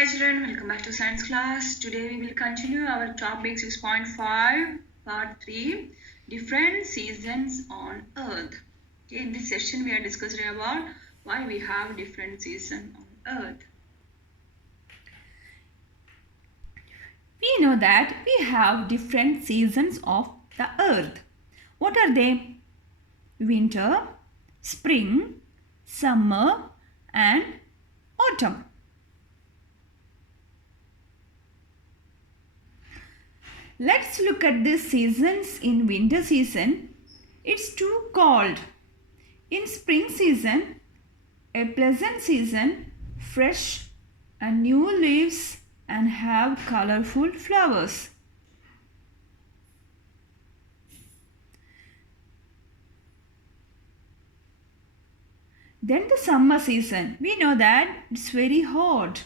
Hi children, welcome back to science class. Today we will continue our topic 6.5 part 3, different seasons on earth. Okay, in this session we are discussing about why we have different seasons on earth. We know that we have different seasons of the earth. What are they? Winter, spring, summer and autumn. Let's look at the seasons. In winter season, it's too cold. In spring season, a pleasant season, fresh and new leaves and have colorful flowers. Then the summer season, we know that it's very hot.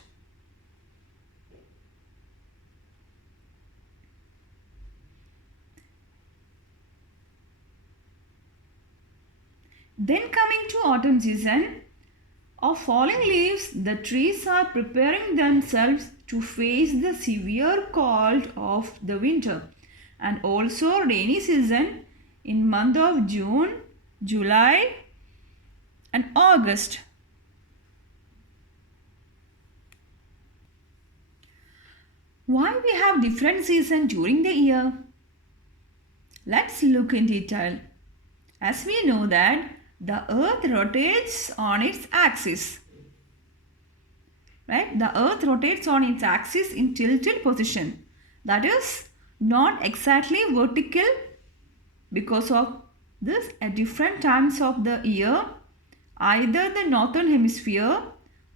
Then coming to autumn season, of falling leaves, the trees are preparing themselves to face the severe cold of the winter. And also rainy season in month of June, July and August. Why we have different seasons during the year? Let's look in detail. As we know that the earth rotates on its axis. Right? The earth rotates on its axis in tilted position. That is not exactly vertical. Because of this, at different times of the year, either the northern hemisphere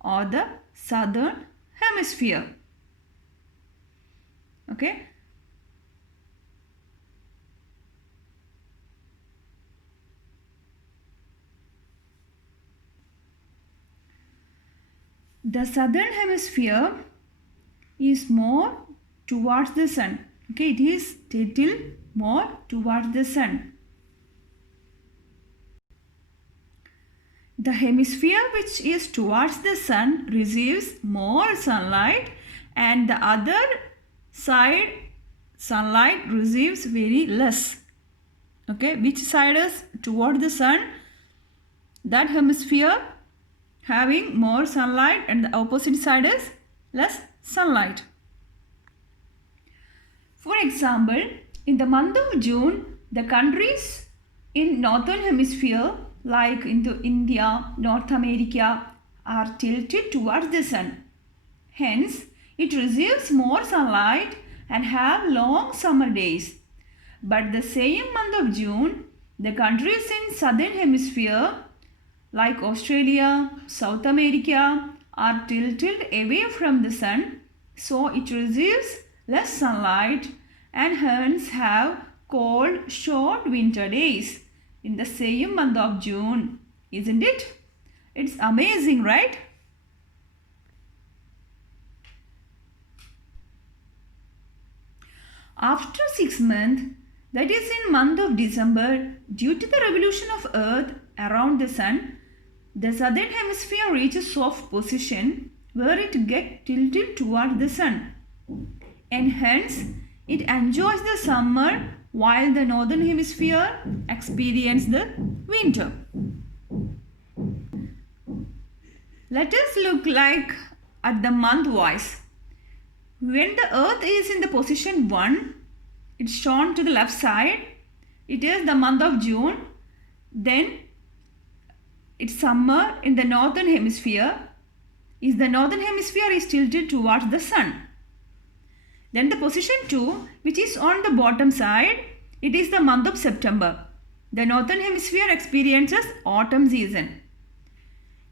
or the southern hemisphere. Okay. The southern hemisphere is more towards the sun. Okay, it is tilted more towards the sun. The hemisphere which is towards the sun receives more sunlight and the other side sunlight receives very less. Okay, which side is toward the sun? That hemisphere having more sunlight and the opposite side is less sunlight. For example, in the month of June, the countries in northern hemisphere like into India, North America are tilted towards the sun. Hence, it receives more sunlight and have long summer days. But the same month of June, the countries in southern hemisphere like Australia, South America are tilted away from the sun, so it receives less sunlight and hence have cold, short winter days in the same month of June. Isn't it? It's amazing, right? After 6 months, that is in month of December, due to the revolution of earth around the sun, the southern hemisphere reaches soft position where it gets tilted toward the sun. And hence, it enjoys the summer while the northern hemisphere experiences the winter. Let us look like at the month wise. When the earth is in the position 1, it's shown to the left side. It is the month of June. Then it's summer in the northern hemisphere. The northern hemisphere is tilted towards the sun. Then the position 2, which is on the bottom side, it is the month of September. The northern hemisphere experiences autumn season.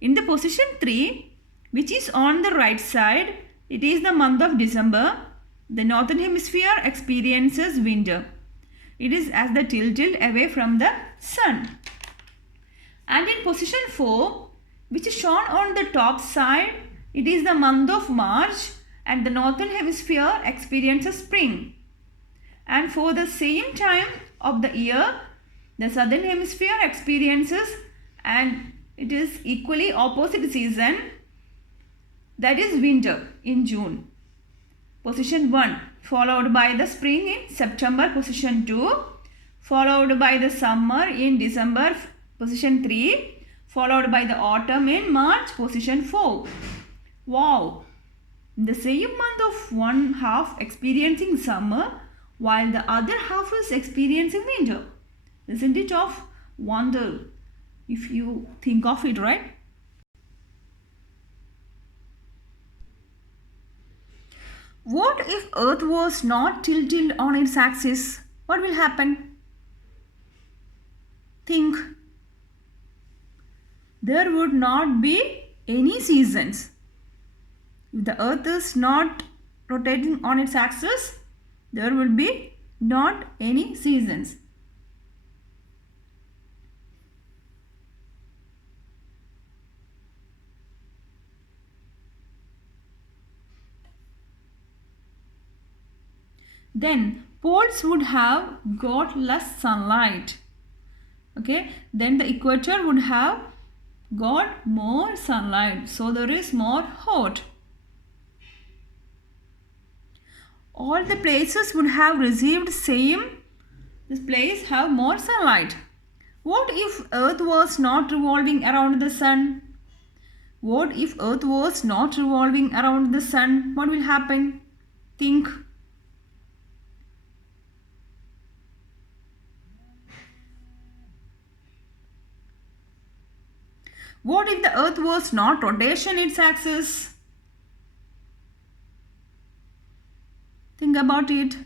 In the position 3, which is on the right side, it is the month of December. The northern hemisphere experiences winter. It is as the tilted away from the sun. And in position 4, which is shown on the top side, it is the month of March and the northern hemisphere experiences spring. And for the same time of the year, the southern hemisphere experiences, and it is equally opposite season, that is winter in June, position 1, followed by the spring in September, position 2, followed by the summer in December, position 3, followed by the autumn in March, position 4. Wow! The same month of one half experiencing summer while the other half is experiencing winter. Isn't it of wonder if you think of it, right? What if Earth was not tilted on its axis? What will happen? Think. There would not be any seasons. If the Earth is not rotating on its axis, there will be not any seasons. Then poles would have got less sunlight. Okay, then the equator would have got more sunlight, so there is more hot. All the places would have received same, this place have more sunlight. What if Earth was not revolving around the sun? What if Earth was not revolving around the sun? What will happen? Think. What if the Earth was not rotation its axis? Think about it.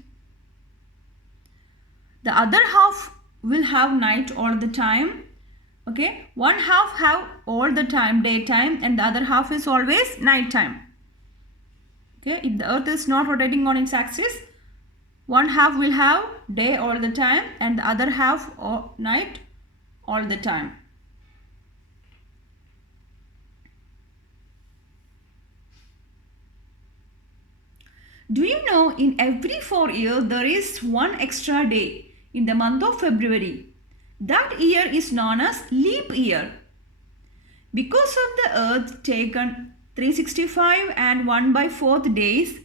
The other half will have night all the time. Okay, one half have all the time daytime and the other half is always night time. Okay, if the Earth is not rotating on its axis, one half will have day all the time and the other half night all the time. Do you know in every 4 years there is one extra day in the month of February? That year is known as leap year. Because of the Earth taken 365 and 1/4 days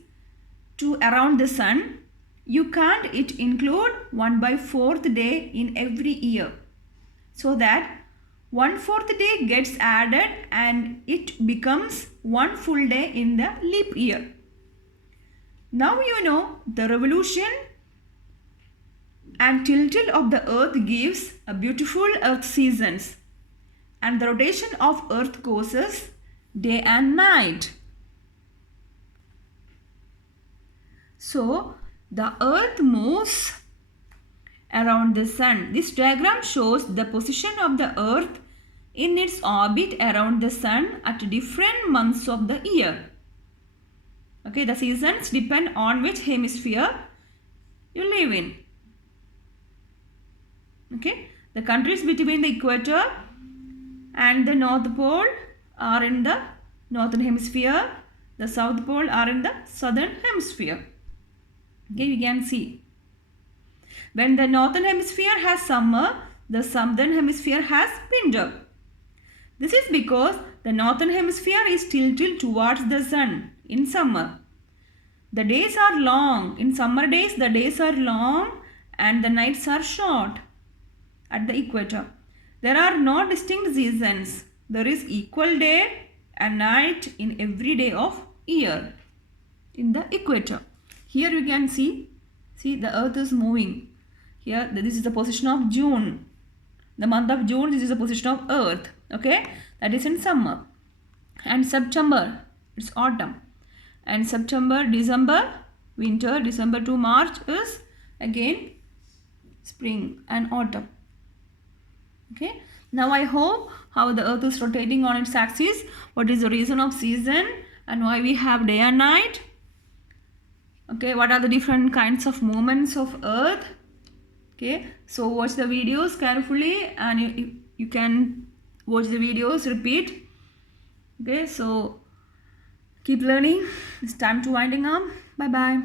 to around the sun, you can't it include 1/4 day in every year. So that 1/4 day gets added and it becomes one full day in the leap year. Now you know the revolution and tilting of the Earth gives a beautiful Earth seasons, and the rotation of Earth causes day and night. So the Earth moves around the sun. This diagram shows the position of the Earth in its orbit around the sun at different months of the year. Okay, the seasons depend on which hemisphere you live in. Okay, the countries between the equator and the North Pole are in the northern hemisphere. The South Pole are in the southern hemisphere. Okay, we can see. When the northern hemisphere has summer, the southern hemisphere has winter. This is because the northern hemisphere is tilted towards the sun in summer. The days are long. In summer days, the days are long and the nights are short at the equator. There are no distinct seasons. There is equal day and night in every day of year in the equator. Here you can see the Earth is moving. Here this is the position of June. The month of June, this is the position of Earth. Okay, that is in summer. And September, it's autumn. And September, December, winter. December to March is again spring and autumn. Okay, now I hope how the Earth is rotating on its axis, what is the reason of season and why we have day and night. Okay, what are the different kinds of movements of Earth. Okay, so watch the videos carefully and you can watch the videos, repeat. Okay, so keep learning. It's time to winding up. Bye bye.